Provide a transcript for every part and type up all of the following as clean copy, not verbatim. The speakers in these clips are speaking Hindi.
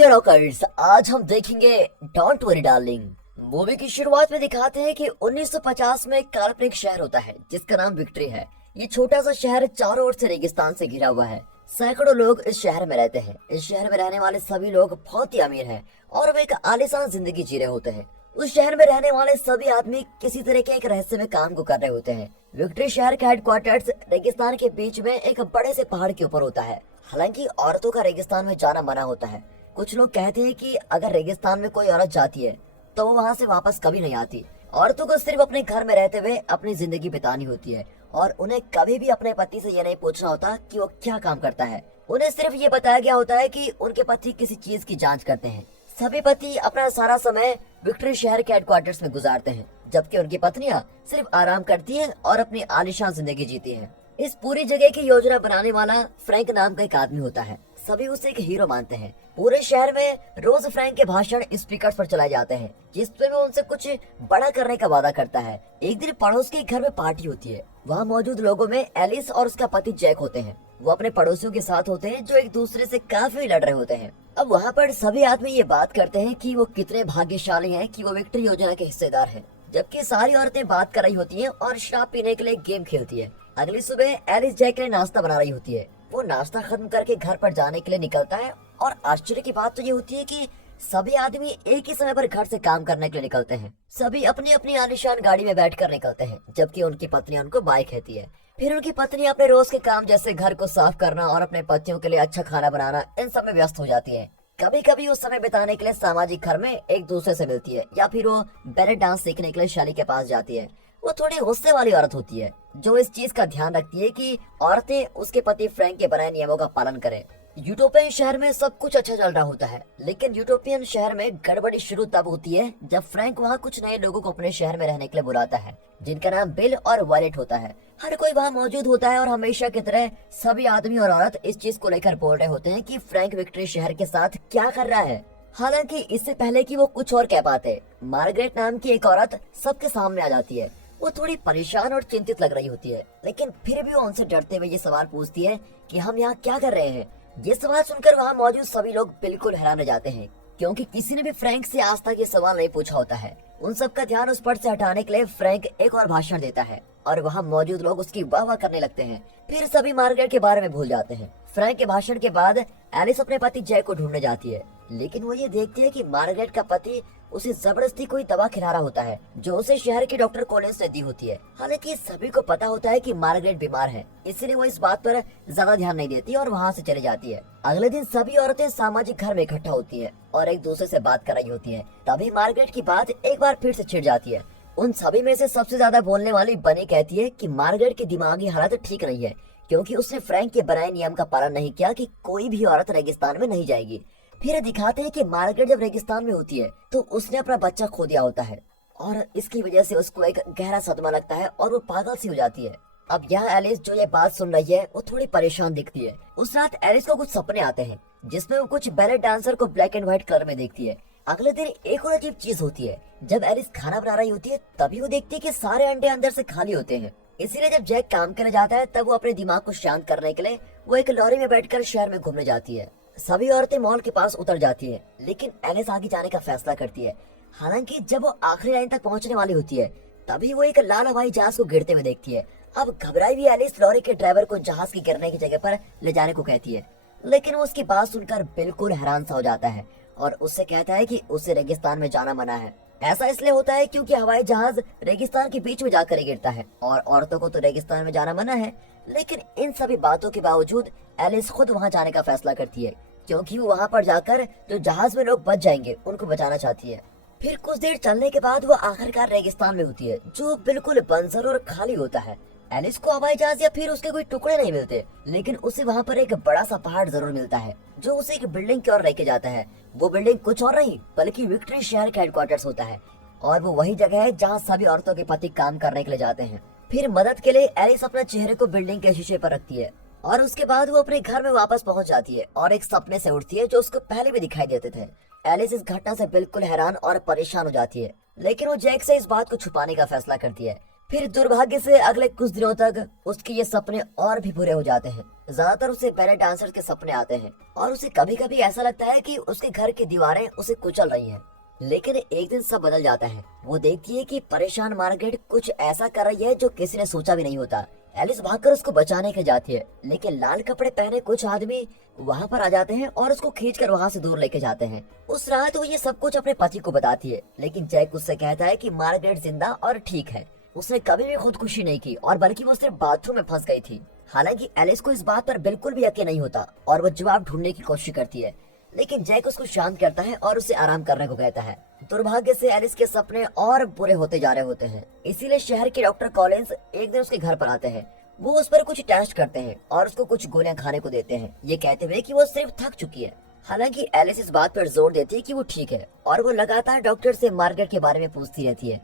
डियर रॉकर्स, आज हम देखेंगे डोंट वरी डार्लिंग। मूवी की शुरुआत में दिखाते हैं कि 1950 में एक काल्पनिक शहर होता है जिसका नाम विक्ट्री है। ये छोटा सा शहर चारों ओर से रेगिस्तान से घिरा हुआ है। सैकड़ों लोग इस शहर में रहते हैं। इस शहर में रहने वाले सभी लोग बहुत ही अमीर हैं और वे एक आलीशान जिंदगी जी रहे होते हैं। उस शहर में रहने वाले सभी आदमी किसी तरह के एक रहस्य में काम को कर रहे होते हैं। विक्ट्री शहर का हेडक्वार्टर्स रेगिस्तान के बीच में एक बड़े से पहाड़ के ऊपर होता है। हालांकि औरतों का रेगिस्तान में जाना मना होता है। कुछ लोग कहते हैं कि अगर रेगिस्तान में कोई औरत जाती है तो वो वहाँ से वापस कभी नहीं आती। औरतों को सिर्फ अपने घर में रहते हुए अपनी जिंदगी बितानी होती है और उन्हें कभी भी अपने पति से ये नहीं पूछना होता कि वो क्या काम करता है। उन्हें सिर्फ ये बताया गया होता है कि उनके पति किसी चीज की जांच करते हैं। सभी पति अपना सारा समय विक्ट्री शहर के हेडक्वार्टर्स में गुजारते हैं, जबकि उनकी पत्नियां सिर्फ आराम करती हैं और अपनी आलीशान जिंदगी जीती हैं। इस पूरी जगह की योजना बनाने वाला फ्रैंक नाम का एक आदमी होता है। सभी उसे एक हीरो मानते हैं। पूरे शहर में रोज फ्रैंक के भाषण स्पीकर्स पर चलाए जाते हैं, जिसपे वो उनसे कुछ बड़ा करने का वादा करता है। एक दिन पड़ोस के घर में पार्टी होती है। वहाँ मौजूद लोगों में एलिस और उसका पति जैक होते हैं। वो अपने पड़ोसियों के साथ होते हैं जो एक दूसरे से काफी लड़ रहे होते हैं। अब वहाँ पर सभी आदमी ये बात करते हैं कि वो कितने भाग्यशाली हैं कि वो विक्ट्री योजना के हिस्सेदार हैं, जबकि सारी औरतें बात कर रही होती हैं और शराब पीने के लिए गेम खेलती है। अगली सुबह एलिस जैक के लिए नाश्ता बना रही होती है। वो नाश्ता खत्म करके घर पर जाने के लिए निकलता है और आश्चर्य की बात तो ये होती है कि सभी आदमी एक ही समय पर घर से काम करने के लिए निकलते हैं। सभी अपनी अपनी आलीशान गाड़ी में बैठकर निकलते हैं, जबकि उनकी पत्नियां उनको बाइक कहती है। फिर उनकी पत्नी अपने रोज के काम जैसे घर को साफ करना और अपने पतियों के लिए अच्छा खाना बनाना इन सब में व्यस्त हो जाती है। कभी कभी उस समय बिताने के लिए सामाजिक घर में एक दूसरे से मिलती है या फिर वो बैले डांस सीखने के लिए शैली के पास जाती है। वो थोड़ी गुस्से वाली औरत होती है जो इस चीज का ध्यान रखती है कि औरतें उसके पति फ्रैंक के बनाए नियमों का पालन करें। यूटोपियन शहर में सब कुछ अच्छा चल रहा होता है, लेकिन यूटोपियन शहर में गड़बड़ी शुरू तब होती है जब फ्रैंक वहाँ कुछ नए लोगों को अपने शहर में रहने के लिए बुलाता है, जिनका नाम बिल और वायलेट होता है। हर कोई वहाँ मौजूद होता है और हमेशा की तरह सभी आदमी और औरत इस चीज को लेकर बोल रहे होते हैं कि फ्रैंक विक्ट्री शहर के साथ क्या कर रहा है। हालांकि इससे पहले कि वो कुछ और कह पाते, मार्गरेट नाम की एक औरत सबके सामने आ जाती है। वो थोड़ी परेशान और चिंतित लग रही होती है, लेकिन फिर भी वो उनसे डरते हुए ये सवाल पूछती है कि हम यहाँ क्या कर रहे हैं। ये सवाल सुनकर वहाँ मौजूद सभी लोग बिल्कुल हैरान रह जाते हैं, क्योंकि किसी ने भी फ्रैंक से आज तक ये सवाल नहीं पूछा होता है। उन सब का ध्यान उस पर से हटाने के लिए फ्रैंक एक और भाषण देता है और वहाँ मौजूद लोग उसकी वाह वाह करने लगते हैं। फिर सभी मार्गरेट के बारे में भूल जाते हैं। फ्रैंक के भाषण के बाद एलिस अपने पति जैक को ढूंढने जाती है, लेकिन वो ये देखती है कि मार्गरेट का पति उसे जबरदस्ती कोई दवा खिला रहा होता है जो उसे शहर के डॉक्टर कॉलिंस ने दी होती है। हालांकि सभी को पता होता है कि मार्गरेट बीमार है, इसलिए वो इस बात पर ज्यादा ध्यान नहीं देती और वहाँ से चली जाती है। अगले दिन सभी औरतें सामाजिक घर में इकट्ठा होती है और एक दूसरे से बात कर रही होती है। तभी मार्गरेट की बात एक बार फिर से छिड़ जाती है। उन सभी में से सबसे ज्यादा बोलने वाली बनी कहती है कि मार्गरेट की दिमागी हालत ठीक नहीं है, क्योंकि उसने फ्रैंक के बनाए नियम का पालन नहीं किया कि कोई भी औरत रेगिस्तान में नहीं जाएगी। फिर दिखाते हैं कि मार्गरेट जब रेगिस्तान में होती है तो उसने अपना बच्चा खो दिया होता है और इसकी वजह से उसको एक गहरा सदमा लगता है और वो पागल सी हो जाती है। अब यहाँ एलिस जो ये बात सुन रही है वो थोड़ी परेशान दिखती है। उस रात एलिस को कुछ सपने आते हैं जिसमें वो कुछ बैले डांसर को ब्लैक एंड व्हाइट कलर में देखती है। अगले दिन एक और अजीब चीज होती है। जब एलिस खाना बना रही होती है तभी वो देखती है कि सारे अंडे अंदर से खाली होते हैं। इसीलिए जब जैक काम करने जाता है तब वो अपने दिमाग को शांत करने के लिए वो एक लॉरी में बैठकर शहर में घूमने जाती है। सभी औरतें मॉल के पास उतर जाती है, लेकिन एलिस आगे जाने का फैसला करती है। हालांकि जब वो आखिरी लाइन तक पहुंचने वाली होती है तभी वो एक लाल हवाई जहाज को गिरते हुए देखती है। अब घबराई हुई एलिस लॉरी के ड्राइवर को जहाज की गिरने की जगह पर ले जाने को कहती है, लेकिन वो उसकी बात सुनकर बिल्कुल हैरान सा हो जाता है और उससे कहता है कि उसे रेगिस्तान में जाना मना है। ऐसा इसलिए होता है क्योंकि हवाई जहाज रेगिस्तान के बीच में जाकर गिरता है और औरतों को तो रेगिस्तान में जाना मना है। लेकिन इन सभी बातों के बावजूद एलिस खुद वहाँ जाने का फैसला करती है, क्योंकि वो वहाँ पर जाकर जो जहाज में लोग बच जाएंगे उनको बचाना चाहती है। फिर कुछ देर चलने के बाद वो आखिरकार रेगिस्तान में होती है, जो बिल्कुल बंजर और खाली होता है। एलिस को हवाई जहाज या फिर उसके कोई टुकड़े नहीं मिलते, लेकिन उसे वहाँ पर एक बड़ा सा पहाड़ जरूर मिलता है जो उसे एक बिल्डिंग की ओर लेके जाता है। वो बिल्डिंग कुछ और नहीं बल्कि विक्ट्री शहर का हेडक्वार्टर्स होता है और वो वही जगह है जहाँ सभी औरतों के पति काम करने के लिए जाते हैं। फिर मदद के लिए एलिस अपने चेहरे को बिल्डिंग के शीशे पर रखती है और उसके बाद वो अपने घर में वापस पहुंच जाती है और एक सपने से उठती है जो उसको पहले भी दिखाई देते थे। एलिस इस घटना से बिल्कुल हैरान और परेशान हो जाती है, लेकिन वो जैक से इस बात को छुपाने का फैसला करती है। फिर दुर्भाग्य से अगले कुछ दिनों तक उसके ये सपने और भी बुरे हो जाते हैं। ज्यादातर उसे बैले डांसर्स के सपने आते हैं और उसे कभी कभी ऐसा लगता है कि उसके घर की दीवारें उसे कुचल रही हैं। लेकिन एक दिन सब बदल जाता है। वो देखती है कि परेशान मार्गरेट कुछ ऐसा कर रही है जो किसी ने सोचा भी नहीं होता। एलिस भागकर उसको बचाने के जाती है, लेकिन लाल कपड़े पहने कुछ आदमी वहाँ पर आ जाते हैं और उसको खींचकर वहाँ से दूर लेके जाते हैं। उस रात वो ये सब कुछ अपने पति को बताती है, लेकिन जैक उससे कहता है कि मार्गरेट जिंदा और ठीक है। उसने कभी भी खुदकुशी नहीं की और बल्कि वो सिर्फ बाथरूम में फंस गई थी। हालांकि एलिस को इस बात पर बिल्कुल भी यकीन नहीं होता और वो जवाब ढूंढने की कोशिश करती है, लेकिन जैक उसको शांत करता है और उसे आराम करने को कहता है। दुर्भाग्य से एलिस के सपने और बुरे होते जा रहे होते हैं, इसीलिए शहर के डॉक्टर कॉलिंस एक दिन उसके घर पर आते हैं। वो उस पर कुछ टेस्ट करते हैं और उसको कुछ गोलियां खाने को देते हैं, ये कहते हुए कि वो सिर्फ थक चुकी है। हालांकि एलिस इस बात पर जोर देती है कि वो ठीक है और वो लगातार डॉक्टर से मार्गरेट के बारे में पूछती रहती है।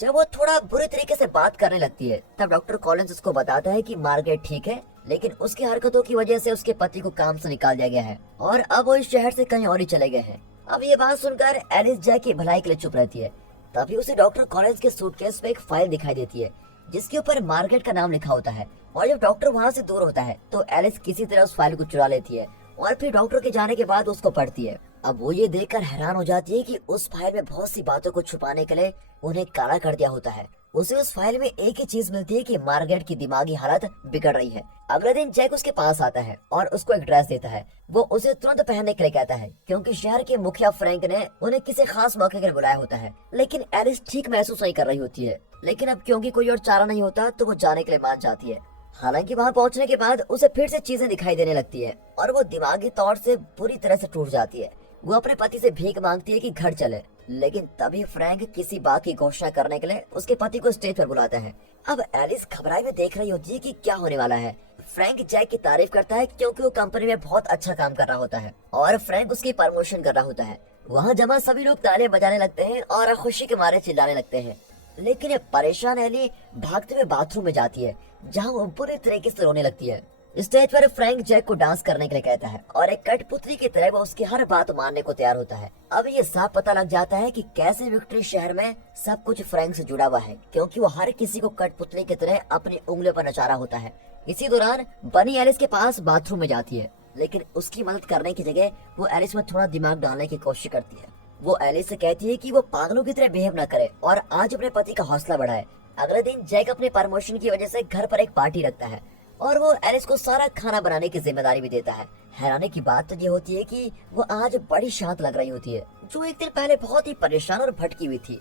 जब वो थोड़ा बुरे तरीके से बात करने लगती है, तब डॉक्टर कॉलिंस उसको बताता है कि मार्गरेट ठीक है, लेकिन उसकी हरकतों की वजह से उसके पति को काम से निकाल दिया गया है और अब वो इस शहर से कहीं और ही चले गए हैं। अब ये बात सुनकर एलिस जैक की भलाई के लिए चुप रहती है। तभी उसे डॉक्टर कॉलिंस के सूटकेस पे एक फाइल दिखाई देती है जिसके ऊपर मार्गरेट का नाम लिखा होता है। और जब डॉक्टर वहाँ से दूर होता है तो एलिस किसी तरह उस फाइल को चुरा लेती है और फिर डॉक्टर के जाने के बाद उसको पढ़ती है। अब वो ये देखकर हैरान हो जाती है कि उस फाइल में बहुत सी बातों को छुपाने के लिए उन्हें काला कर दिया होता है। उसे उस फाइल में एक ही चीज मिलती है कि मार्गरेट की दिमागी हालत बिगड़ रही है। अगले दिन जैक उसके पास आता है और उसको एक ड्रेस देता है। वो उसे तुरंत पहनने के लिए कहता है क्योंकि शहर के मुखिया फ्रैंक ने उन्हें किसी खास मौके के लिए बुलाया होता है। लेकिन एलिस ठीक महसूस नहीं कर रही होती है, लेकिन अब क्योंकि कोई और चारा नहीं होता तो वो जाने के लिए मान जाती है। हालांकि वहाँ पहुँचने के बाद उसे फिर से चीजें दिखाई देने लगती है और वो दिमागी तौर से बुरी तरह से टूट जाती है। वो अपने पति से भीख मांगती है कि घर चले, लेकिन तभी फ्रैंक किसी बात की घोषणा करने के लिए उसके पति को स्टेज पर बुलाता है। अब एलिस घबराई में देख रही होती है कि क्या होने वाला है। फ्रैंक जैक की तारीफ करता है क्योंकि वो कंपनी में बहुत अच्छा काम कर रहा होता है और फ्रैंक उसकी प्रमोशन कर रहा होता है। वहाँ जमा सभी लोग तालियां बजाने लगते हैं और खुशी के मारे चिल्लाने लगते हैं। लेकिन ये परेशान एली भागते हुए बाथरूम में जाती है जहाँ वो बुरी तरीके से रोने लगती है। स्टेज पर फ्रैंक जैक को डांस करने के लिए कहता है और एक कठपुतली की तरह वो उसकी हर बात मानने को तैयार होता है। अब ये साफ पता लग जाता है कि कैसे विक्ट्री शहर में सब कुछ फ्रैंक से जुड़ा हुआ है, क्योंकि वो हर किसी को कठपुतली की तरह अपनी उंगलियों पर नचा रहा होता है। इसी दौरान बनी एलिस के पास बाथरूम में जाती है, लेकिन उसकी मदद करने की जगह वो एलिस में थोड़ा दिमाग डालने की कोशिश करती है। वो एलिस से कहती है कि वो पागलों की तरह बिहेव न करे और आज अपने पति का हौसला बढ़ाए। अगले दिन जैक अपने प्रमोशन की वजह से घर पर एक पार्टी रखता है और वो एलिस को सारा खाना बनाने की जिम्मेदारी भी देता है। हैरानी की बात तो ये होती है कि वो आज बड़ी शांत लग रही होती है, जो एक दिन पहले बहुत ही परेशान और भटकी हुई थी।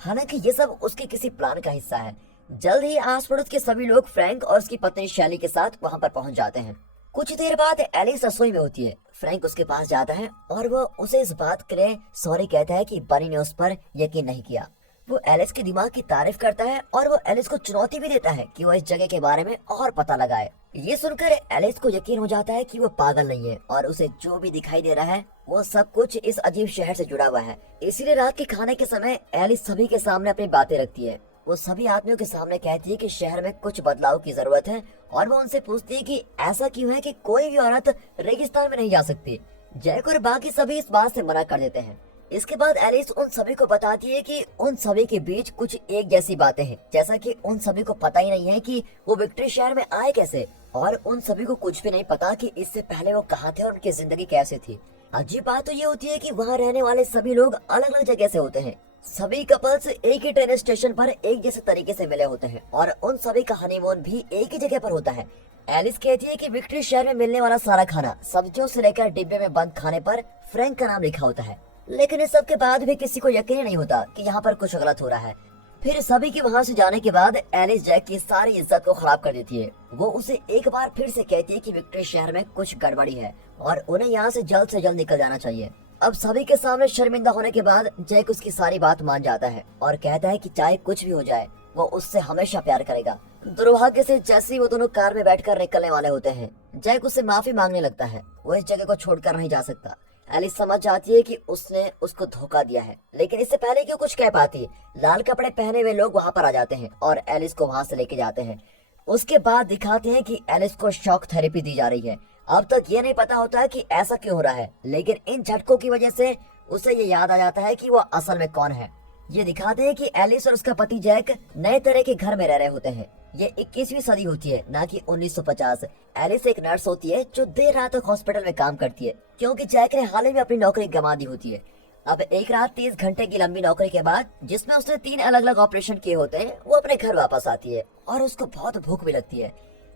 हालांकि ये सब उसके किसी प्लान का हिस्सा है। जल्द ही आस पड़ोस के सभी लोग फ्रैंक और उसकी पत्नी शैली के साथ वहाँ पर पहुँच जाते हैं। कुछ देर बाद एलिस रसोई में होती है। फ्रैंक उसके पास जाता है और वो उसे इस बात के लिए सॉरी कहता है कि बनी ने उस पर यकीन नहीं किया। वो एलिस के दिमाग की तारीफ करता है और वो एलिस को चुनौती भी देता है कि वो इस जगह के बारे में और पता लगाए। ये सुनकर एलिस को यकीन हो जाता है कि वो पागल नहीं है और उसे जो भी दिखाई दे रहा है वो सब कुछ इस अजीब शहर से जुड़ा हुआ है। इसीलिए रात के खाने के समय एलिस सभी के सामने अपनी बातें रखती है। वो सभी आदमियों के सामने कहती है कि शहर में कुछ बदलाव की जरूरत है और वो उनसे पूछती है कि ऐसा क्यों है कि कोई भी औरत रेगिस्तान में नहीं जा सकती। जैक और बाकी सभी इस बात से मना कर देते हैं। इसके बाद एलिस उन सभी को बताती है कि उन सभी के बीच कुछ एक जैसी बातें हैं, जैसा कि उन सभी को पता ही नहीं है कि वो विक्ट्री शहर में आए कैसे, और उन सभी को कुछ भी नहीं पता कि इससे पहले वो कहाँ थे और उनकी जिंदगी कैसे थी। अजीब बात तो ये होती है कि वहाँ रहने वाले सभी लोग अलग अलग जगह से होते हैं। सभी कपल्स एक ही ट्रेन स्टेशन पर एक जैसे तरीके से मिले होते हैं और उन सभी का हनीमून भी एक ही जगह पर होता है। एलिस कहती है कि विक्ट्री शहर में मिलने वाला सारा खाना सब्जियों से लेकर डिब्बे में बंद खाने पर फ्रैंक का नाम लिखा होता है, लेकिन इस सब के बाद भी किसी को यकीन नहीं होता कि यहाँ पर कुछ गलत हो रहा है। फिर सभी के वहाँ से जाने के बाद एलिस जैक की सारी इज्जत को खराब कर देती है। वो उसे एक बार फिर से कहती है कि विक्ट्री शहर में कुछ गड़बड़ी है और उन्हें यहाँ से जल्द निकल जाना चाहिए। अब सभी के सामने शर्मिंदा होने के बाद जैक उसकी सारी बात मान जाता है और कहता है कि चाहे कुछ भी हो जाए वो उससे हमेशा प्यार करेगा। दुर्भाग्य से जैसे ही वो दोनों कार में बैठकर निकलने वाले होते हैं, जैक उससे माफी मांगने लगता है। वो इस जगह को छोड़कर नहीं जा सकता। एलिस समझ जाती है कि उसने उसको धोखा दिया है, लेकिन इससे पहले कि वो कुछ कह पाती, लाल कपड़े पहने हुए लोग वहाँ पर आ जाते हैं और एलिस को वहाँ से लेके जाते हैं। उसके बाद दिखाते हैं कि एलिस को शॉक थेरेपी दी जा रही है। अब तक ये नहीं पता होता है कि ऐसा क्यों हो रहा है, लेकिन इन झटकों की वजह से उसे ये याद आ जाता है कि वो असल में कौन है। ये दिखाते हैं कि एलिस और उसका पति जैक नए तरह के घर में रह रहे होते हैं। ये 21वीं सदी होती है, ना कि 1950। एलिस एक नर्स होती है जो देर रात तक हॉस्पिटल में काम करती है क्योंकि जैक ने हाल ही में अपनी नौकरी गंवा दी होती है। अब एक रात 30 घंटे की लंबी नौकरी के बाद, जिसमें उसने 3 अलग अलग ऑपरेशन किए होते हैं, वो अपने घर वापस आती है और उसको बहुत भूख भी लगती है।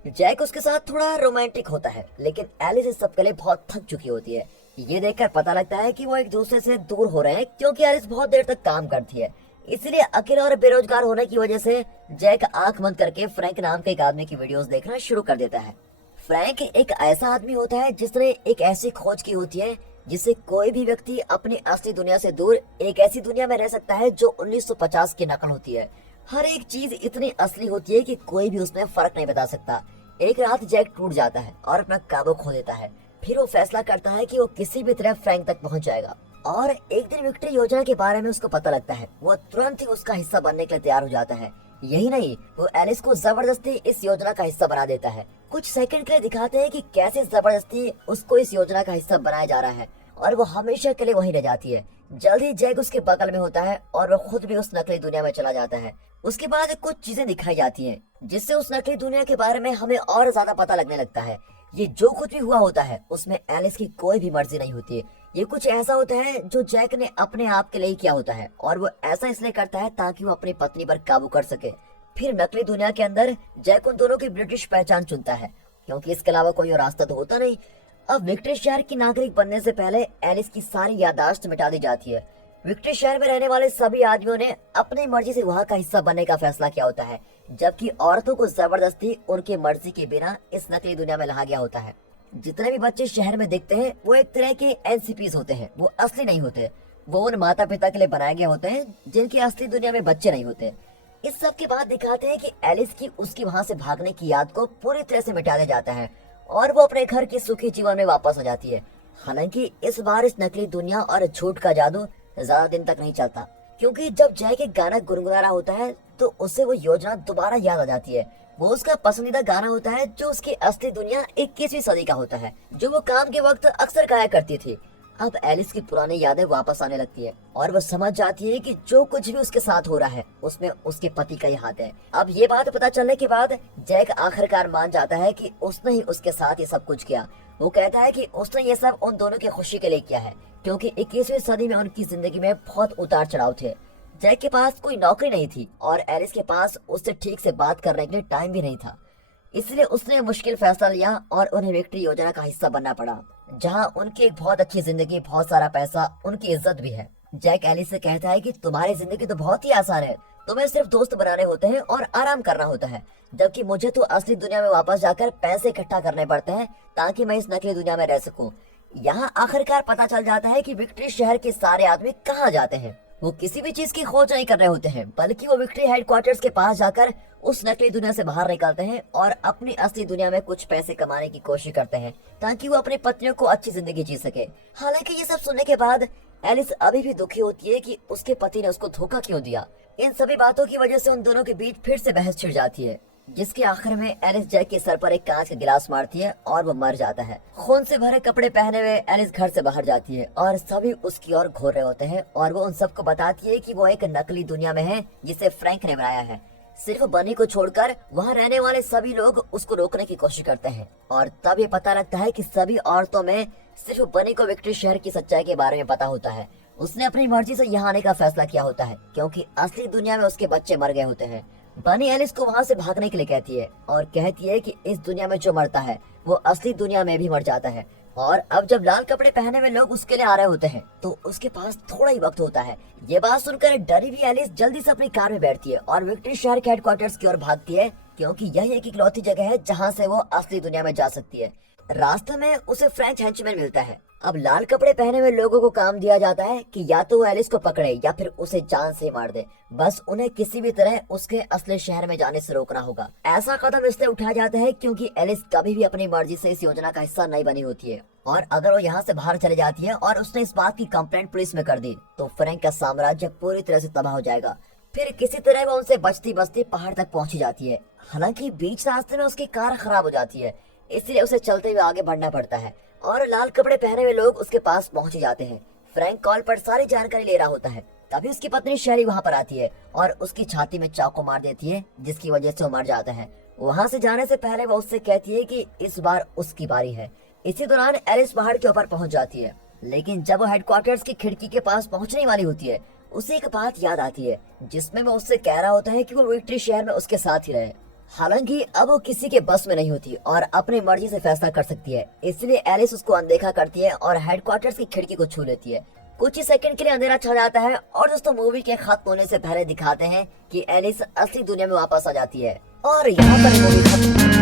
जैक उसके साथ थोड़ा रोमांटिक होता है, लेकिन एलिस इस सब के लिए बहुत थक चुकी होती है। ये देखकर पता लगता है कि वो एक दूसरे से दूर हो रहे हैं क्योंकि एलिस बहुत देर तक काम करती है। इसलिए अकेला और बेरोजगार होने की वजह से जैक आंख बंद करके फ्रैंक नाम के एक आदमी की वीडियोस देखना शुरू कर देता है। फ्रैंक एक ऐसा आदमी होता है जिसने एक ऐसी खोज की होती है जिससे कोई भी व्यक्ति अपनी असली दुनिया से दूर एक ऐसी दुनिया में रह सकता है जो 1950 की नकल होती है। हर एक चीज इतनी असली होती है कि कोई भी उसमें फर्क नहीं बता सकता। एक रात जैक टूट जाता है और अपना काबू खो देता है। फिर वो फैसला करता है कि वो किसी भी तरह फ्रैंक तक पहुंच जाएगा। और एक दिन विक्ट्री योजना के बारे में उसको पता लगता है। वो तुरंत ही उसका हिस्सा बनने के लिए तैयार हो जाता है। यही नहीं, वो एलिस को जबरदस्ती इस योजना का हिस्सा बना देता है। कुछ सेकंड के लिए दिखाते हैं कि कैसे जबरदस्ती उसको इस योजना का हिस्सा बनाया जा रहा है और वो हमेशा के लिए वहीं रह जाती है। जल्दी जैक उसके बगल में होता है और वो खुद भी उस नकली दुनिया में चला जाता है। उसके बाद कुछ चीजें दिखाई जाती हैं जिससे उस नकली दुनिया के बारे में हमें और ज्यादा पता लगने लगता है। ये जो कुछ भी हुआ होता है उसमें एलिस की कोई भी मर्जी नहीं होती है। ये कुछ ऐसा होता है जो जैक ने अपने आप के लिए ही किया होता है और वो ऐसा इसलिए करता है ताकि वो अपनी पत्नी पर काबू कर सके। फिर नकली दुनिया के अंदर जैक उन दोनों की ब्रिटिश पहचान चुनता है क्योंकि इसके अलावा कोई और रास्ता तो होता नहीं। अब विक्ट्री शहर की नागरिक बनने से पहले एलिस की सारी याददाश्त मिटा दी जाती है। विक्ट्री शहर में रहने वाले सभी आदमियों ने अपनी मर्जी से वहाँ का हिस्सा बनने का फैसला किया होता है, जबकि औरतों को जबरदस्ती उनकी मर्जी के बिना इस नकली दुनिया में लाया गया होता है। जितने भी बच्चे शहर में दिखते हैं वो एक तरह के एनसीपीज होते हैं। वो असली नहीं होते, वो उन माता पिता के लिए बनाए गए होते हैं जिनकी असली दुनिया में बच्चे नहीं होते। इस सब के बाद दिखाते हैं कि एलिस की उसकी वहाँ से भागने की याद को पूरी तरह से मिटा दिया जाता है और वो अपने घर की सुखी जीवन में वापस हो जाती है। हालांकि इस बार इस नकली दुनिया और झूठ का जादू ज्यादा दिन तक नहीं चलता, क्योंकि जब जैक एक गाना गुनगुना रहा होता है तो उससे वो योजना दोबारा याद आ जाती है। वो उसका पसंदीदा गाना होता है जो उसकी असली दुनिया 21वीं सदी का होता है, जो वो काम के वक्त अक्सर गाया करती थी। अब एलिस की पुरानी यादें वापस आने लगती है और वो समझ जाती है कि जो कुछ भी उसके साथ हो रहा है उसमें उसके पति का ही हाथ है। अब ये बात पता चलने के बाद जैक आखिरकार मान जाता है कि उसने ही उसके साथ ये सब कुछ किया। वो कहता है कि उसने ये सब उन दोनों की खुशी के लिए किया है क्योंकि 21वीं सदी में उनकी जिंदगी में बहुत उतार चढ़ाव थे। जैक के पास कोई नौकरी नहीं थी और एलिस के पास उससे ठीक से बात करने के लिए टाइम भी नहीं था। इसलिए उसने मुश्किल फैसला लिया और उन्हें विक्ट्री योजना का हिस्सा बनना पड़ा, जहां उनकी एक बहुत अच्छी जिंदगी, बहुत सारा पैसा, उनकी इज्जत भी है। जैक एलिस से कहता है कि तुम्हारी जिंदगी तो बहुत ही आसान है, तुम्हें सिर्फ दोस्त बनाने होते हैं और आराम करना होता है, जबकि मुझे तो असली दुनिया में वापस जाकर पैसे इकट्ठा करने पड़ते हैं ताकि मैं इस नकली दुनिया में रह सकूं। यहाँ आखिरकार पता चल जाता है कि विक्ट्री शहर के सारे आदमी कहाँ जाते हैं। वो किसी भी चीज की खोज नहीं कर रहे होते हैं, बल्कि वो विक्ट्री हेडक्वार्टर्स के पास जाकर उस नकली दुनिया से बाहर निकलते हैं और अपनी असली दुनिया में कुछ पैसे कमाने की कोशिश करते हैं ताकि वो अपनी पत्नियों को अच्छी जिंदगी जी सके। हालांकि ये सब सुनने के बाद एलिस अभी भी दुखी होती है कि उसके पति ने उसको धोखा क्यों दिया। इन सभी बातों की वजह से उन दोनों के बीच फिर से बहस छिड़ जाती है, जिसके आखिर में एलिस जैक के सर पर एक कांच का गिलास मारती है और वो मर जाता है। खून से भरे कपड़े पहने हुए एलिस घर से बाहर जाती है और सभी उसकी ओर घूर रहे होते हैं और वो उन सबको बताती है कि वो एक नकली दुनिया में है जिसे फ्रैंक ने बनाया है। सिर्फ बनी को छोड़कर वहाँ रहने वाले सभी लोग उसको रोकने की कोशिश करते हैं और तब ये पता लगता है कि सभी औरतों में सिर्फ बनी को विक्ट्री शहर की सच्चाई के बारे में पता होता है। उसने अपनी मर्जी से यहाँ आने का फैसला किया होता है क्योंकि असली दुनिया में उसके बच्चे मर गए होते हैं। बनी एलिस को वहाँ से भागने के लिए कहती है और कहती है कि इस दुनिया में जो मरता है वो असली दुनिया में भी मर जाता है। और अब जब लाल कपड़े पहने हुए लोग उसके लिए आ रहे होते हैं तो उसके पास थोड़ा ही वक्त होता है। ये बात सुनकर डरी हुई एलिस जल्दी से अपनी कार में बैठती है और विक्ट्री शहर के हेडक्वार्टर्स की ओर भागती है क्योंकि यही एक इकलौती जगह है जहाँ से वो असली दुनिया में जा सकती है। रास्ते में उसे फ्रेंच हेंचमैन मिलता है। अब लाल कपड़े पहने हुए लोगों को काम दिया जाता है कि या तो वो एलिस को पकड़े या फिर उसे जान से मार दे। बस उन्हें किसी भी तरह उसके असली शहर में जाने से रोकना होगा। ऐसा कदम इसलिए उठाया जाता है क्योंकि एलिस कभी भी अपनी मर्जी से इस योजना का हिस्सा नहीं बनी होती है और अगर वो यहाँ से बाहर चले जाती है और उसने इस बात की कंप्लेंट पुलिस में कर दी तो फ्रैंक का साम्राज्य पूरी तरह से तबाह हो जाएगा। फिर किसी तरह वो उनसे बचती बचती पहाड़ तक पहुंची जाती है। हालांकि बीच रास्ते में उसकी कार खराब हो जाती है, इसलिए उसे चलते हुए आगे बढ़ना पड़ता है और लाल कपड़े पहने हुए लोग उसके पास पहुंच जाते हैं। फ्रैंक कॉल पर सारी जानकारी ले रहा होता है तभी उसकी पत्नी शेरी वहाँ पर आती है और उसकी छाती में चाकू मार देती है, जिसकी वजह से वो मर जाता है। वहाँ से जाने से पहले वो उससे कहती है कि इस बार उसकी बारी है। इसी दौरान एलिस पहाड़ के ऊपर पहुंच जाती है, लेकिन जब वो हेडक्वार्टर्स की खिड़की के पास पहुंचने वाली होती है, उसे एक बात याद आती है जिसमें वो उससे कह रहा होता है कि वो विक्ट्री शहर में उसके साथ ही रहे। हालांकि अब वो किसी के बस में नहीं होती और अपनी मर्जी से फैसला कर सकती है, इसलिए एलिस उसको अनदेखा करती है और हेडक्वार्टर्स की खिड़की को छू लेती है। कुछ ही सेकंड के लिए अंधेरा छा जाता है और दोस्तों मूवी के खत्म होने से पहले दिखाते हैं कि एलिस असली दुनिया में वापस आ जाती है और यहाँ पर मूवी खत्म।